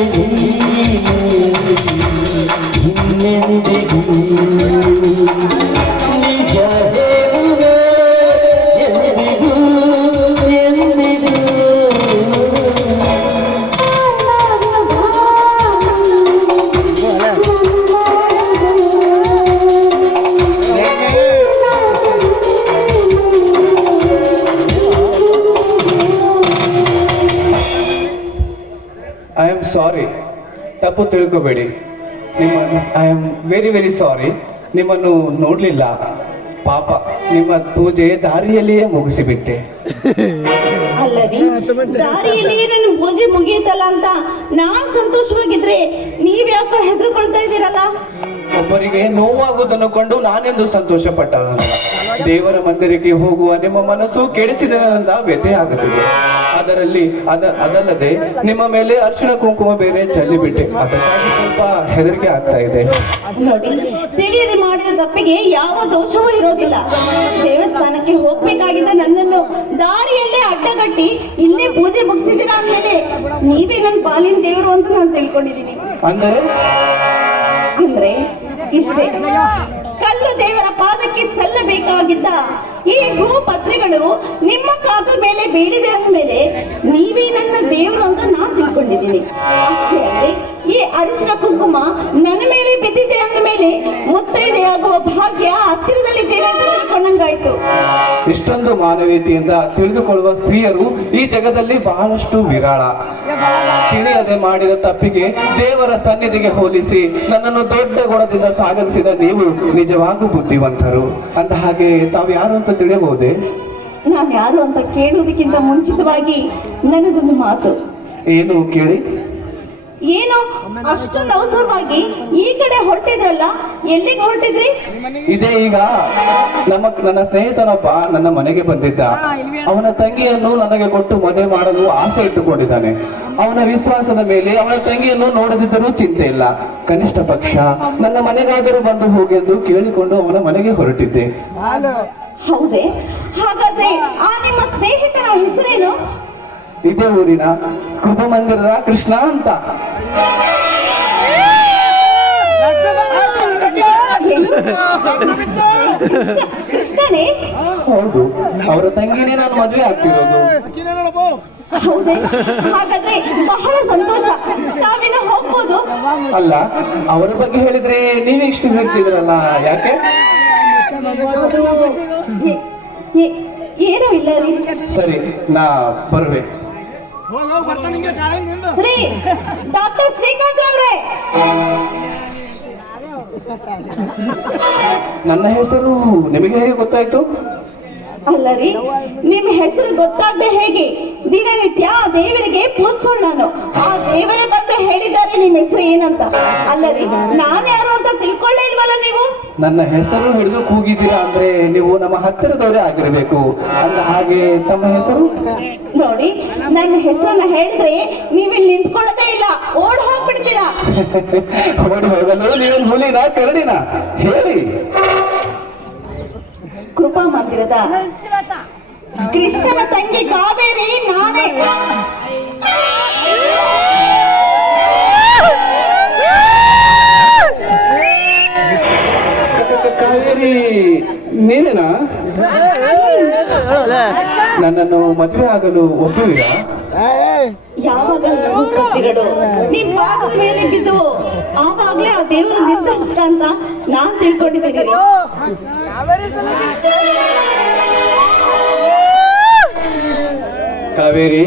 I am sorry, ತಪ್ಪು ತಿಳ್ಕೋಬೇಡಿ. I am very very sorry. ನಿಮ್ಮನ್ನು ನೋಡಲಿಲ್ಲ, ಪಾಪ ನಿಮ್ಮ ಪೂಜೆ ದಾರಿಯಲ್ಲಿಯೇ ಮುಗಿಸಿಬಿಟ್ಟೆ. ಅಲ್ಲರಿ, ದಾರಿಯಲ್ಲಿಯೇ ನನ್ನ ಪೂಜೆ ಮುಗಿಯುತ್ತಲ್ಲ ಅಂತ ನಾನ್ ಸಂತೋಷವಾಗಿದ್ರೆ ನೀವ್ಯಾಕೋ ಹೆದರ್ಕೊಳ್ತಾ ಇದ್ದೀರಲ್ಲ? ಒಬ್ಬರಿಗೆ ನೋವಾಗುವುದನ್ನು ಕಂಡು ನಾನೆಂದು ಸಂತೋಷ ಪಟ್ಟವನಲ್ಲ. ದೇವರ ಮಂದಿರಕ್ಕೆ ಹೋಗುವ ನಿಮ್ಮ ಮನಸ್ಸು ಕೆಡಿಸಿದರಿಂದ ವ್ಯಥೆ ಆಗುತ್ತಿದೆ. ಅದಲ್ಲದೆ ನಿಮ್ಮ ಮೇಲೆ ಅರಿಶಿಣ ಕುಂಕುಮ ಬೇರೆ ಚೆಲ್ಲಿಬಿಟ್ಟೆ. ಅದಕ್ಕಾಗಿ ಸ್ವಲ್ಪ ಹೆದರಿಕೆ ಆಗ್ತಾ ಇದೆ. ನೋಡಿ, ತಿಳಿಯದೆ ಮಾಡಿದ ತಪ್ಪಿಗೆ ಯಾವ ದೋಷವೂ ಇರೋದಿಲ್ಲ. ದೇವಸ್ಥಾನಕ್ಕೆ ಹೋಗ್ಬೇಕಾಗಿದ್ದ ನನ್ನನ್ನು ದಾರಿಯಲ್ಲೇ ಅಡ್ಡಗಟ್ಟಿ ಇಲ್ಲೇ ಪೂಜೆ ಮುಗಿಸಿದ್ದೀರಾ ಅಂದ್ಮೇಲೆ ನೀವೇ ನನ್ನ ಪಾಲಿನ ದೇವರು ಅಂತ ನಾನು ತಿಳ್ಕೊಂಡಿದ್ದೀನಿ. ಅಂದ್ರೆ ಇಷ್ಟೇ, ಕಲ್ಲು ದೇವರ ಪಾದಕ್ಕೆ ಸಲ್ಲಬೇಕಾಗಿದ್ದ ಈ ಭೂಪತ್ರಿಗಳು ನಿಮ್ಮ ಕಾದ ಮೇಲೆ ಬೀಳಿದೆ ಅಂದ್ಮೇಲೆ ನೀವೇ ನನ್ನ ದೇವರು ಅಂತ ನಾನು ತಿಳ್ಕೊಂಡಿದ್ದೀನಿ. ಅಷ್ಟೇ ಅಲ್ಲದೆ ಈ ಅರಿಶಿನ ಕುಂಕುಮ ನನ್ನ ಮೇಲೆ ಬಿದ್ದಿದೆ ಅಂದಮೇಲೆ ಮುತ್ತೈದೆಯಾಗುವ ಭಾಗ್ಯ ಹತ್ತಿರದಲ್ಲಿದ್ದೇನೆ ಅಂತ ತಿಳ್ಕೊಂಡಂಗಾಯ್ತು. ಇಷ್ಟೊಂದು ಮಾನವೀಯತೆಯಿಂದ ತಿಳಿದುಕೊಳ್ಳುವ ಸ್ತ್ರೀಯರು ಈ ಜಗದಲ್ಲಿ ಬಹಳಷ್ಟು ವಿರಾಳ. ತಿಳಿಯದೆ ಮಾಡಿದ ತಪ್ಪಿಗೆ ದೇವರ ಸನ್ನಿಧಿಗೆ ಹೋಲಿಸಿ ನನ್ನನ್ನು ದೊಡ್ಡ ಗುಣದಿಂದ ಸಾಗರಿಸಿದ ನೀವು ನಿಜವಾಗೂ ಬುದ್ಧಿವಂತರು. ಅಂದ ಹಾಗೆ ತಾವು ಯಾರು ಅಂತ ತಿಳಿಯಬಹುದೇ? ನಾನು ಯಾರು ಅಂತ ಕೇಳುವುದಕ್ಕಿಂತ ಮುಂಚಿತವಾಗಿ ನನ್ನದೊಂದು ಮಾತು. ಏನು ಕೇಳಿ? ಏನೋ ಅಷ್ಟೊಂದು ಅವಸರವಾಗಿ ಈ ಕಡೆ ಹೊರಟಿದ್ರಲ್ಲ, ಎಲ್ಲಿಗೆ ಹೊರಟಿದ್ರಿ? ಇದೇ ಈಗ ನನ್ನ ಸ್ನೇಹಿತನೊಬ್ಬ ನನ್ನ ಮನೆಗೆ ಬಂದಿದ್ದ. ಅವನ ತಂಗಿಯನ್ನು ನನಗೆ ಕೊಟ್ಟು ಮದುವೆ ಮಾಡಲು ಆಸೆ ಇಟ್ಟುಕೊಂಡಿದ್ದಾನೆ. ಅವನ ವಿಶ್ವಾಸದ ಮೇಲೆ ಅವನ ತಂಗಿಯನ್ನು ನೋಡದಿದ್ದರೂ ಚಿಂತೆ ಇಲ್ಲ. ಕನಿಷ್ಠ ಪಕ್ಷ ನನ್ನ ಮನೆಗಾದರೂ ಬಂದು ಹೋಗೆಂದು ಕೇಳಿಕೊಂಡು ಅವನ ಮನೆಗೆ ಹೊರಟಿದ್ದೆ. ಹೌದೇ? ಹಾಗಾದ್ರೆ ಆ ನಿಮ್ಮ ಸ್ನೇಹಿತನ ಹೆಸರೇನು? ಇದೇ ಊರಿನ ಕೃಪ ಮಂದಿರದ ಕೃಷ್ಣ ಅಂತ. ಕೃಷ್ಣನೇ? ಹೌದು, ಅವರ ತಂಗಿನೇ ನಾನು ಮದುವೆ ಆಗ್ತಿರೋದು. ಹೌದೇ? ಹಾಗಾದ್ರೆ ಬಹಳ ಸಂತೋಷ. ತಾವಿನ ಹೋಗ್ಬೋದು? ಅಲ್ಲ, ಅವರ ಬಗ್ಗೆ ಹೇಳಿದ್ರೆ ನೀವೇ ಇಷ್ಟು ಹೇಳ್ತಿದ್ರಲ್ಲ, ಯಾಕೆ? ಏನೂ ಇಲ್ಲ ರೀ. ಸರಿ, ನಾ ಬರುವೆ. ಡಾಕ್ಟರ್ ಶ್ರೀಕಾಂತ್ ಅವರೇ, ನನ್ನ ಹೆಸರು ನಿಮಗೆ ಹೇಗೆ ಗೊತ್ತಾಯ್ತು? ಅಲ್ಲ ರೀ, ನಿಮ್ಮ ಹೆಸರು ಗೊತ್ತಾಗದೆ ಹೇಗೆ? ದಿನನಿತ್ಯ ಆ ದೇವರಿಗೆ ಪೂಜಿಸೋಣ ನಾನು. ಆ ದೇವರೇ ಬಂದು ಹೇಳಿದ್ದಾರೆ ನಿಮ್ಮ ಹೆಸರು ಏನಂತ. ಅಲ್ಲ ರೀ, ನಾನು ಯಾರು ಅಂತ ತಿಳ್ಕೊಳ್ಳೇ ಇಲ್ವಲ್ಲ ನೀವು? ನನ್ನ ಹೆಸರು ಹಿಡಿದು ಕೂಗಿದ್ದೀರಾ ಅಂದ್ರೆ ನೀವು ನಮ್ಮ ಹತ್ತಿರದವರೇ ಆಗಿರಬೇಕು. ಅಂದ ಹಾಗೆ ತಮ್ಮ ಹೆಸರು? ನೋಡಿ, ನನ್ನ ಹೆಸರನ್ನ ಹೇಳಿದ್ರೆ ನೀವಿಲ್ಲಿ ನಿಂತ್ಕೊಳ್ಳೋದೇ ಇಲ್ಲ, ಓಡ್ ಹೋಗ್ಬಿಡ್ತೀರಾ. ಓಡಿ ಹೋಗಲು ನೀವೇನು ಹುಲಿನ ಕರಡಿನ? ಹೇಳಿ. ಕೃಪಾ ಮಂದಿರದ ಕೃಷ್ಣನ ತಂಗಿ ಕಾವೇರಿ ನಾನೇ. ಕಾವೇರಿ ನೀನೇನಾ? ನನ್ನನ್ನು ಮದುವೆ ಆಗಲು ಒಪ್ಪುವಿರಾ? ಯಾವಾಗ ಕತ್ತಿಗಳು ನಿಮ್ ಪಾದದ ಮೇಲೆ ಬಿದ್ದು ಆವಾಗ್ಲೇ ಆ ದೇವರು ನಿರ್ಧರಿಸ್ತ ಅಂತ ನಾನ್ ತಿಳ್ಕೊಂಡಿದ್ದೀನಿ. ಕಾವೇರಿ,